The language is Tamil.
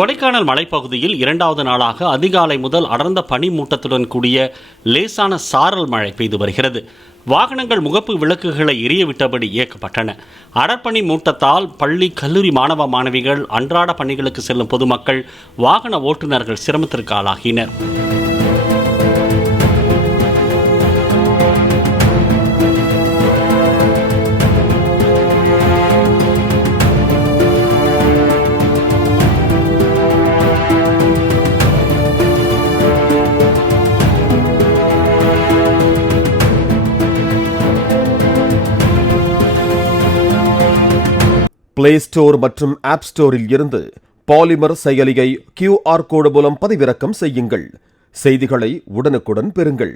கொடைக்கானல் மலைப்பகுதியில் 2வது நாளாக அதிகாலை முதல் அடர்ந்த பனிமூட்டத்துடன் கூடிய லேசான சாரல் மழை பெய்து வருகிறது. வாகனங்கள் முகப்பு விளக்குகளை எரியவிட்டபடி இயக்கப்பட்டன. அடர்பனி மூட்டத்தால் பள்ளி, கல்லூரி மாணவ மாணவிகள், அன்றாட பணிகளுக்கு செல்லும் பொதுமக்கள், வாகன ஓட்டுநர்கள் சிரமத்திற்கு ஆளாகினர். பிளே ஸ்டோர் மற்றும் ஆப் ஸ்டோரில் இருந்து பாலிமர் செயலியை QR கோடு மூலம் பதிவிறக்கம் செய்யுங்கள். செய்திகளை உடனுக்குடன் பெறுங்கள்.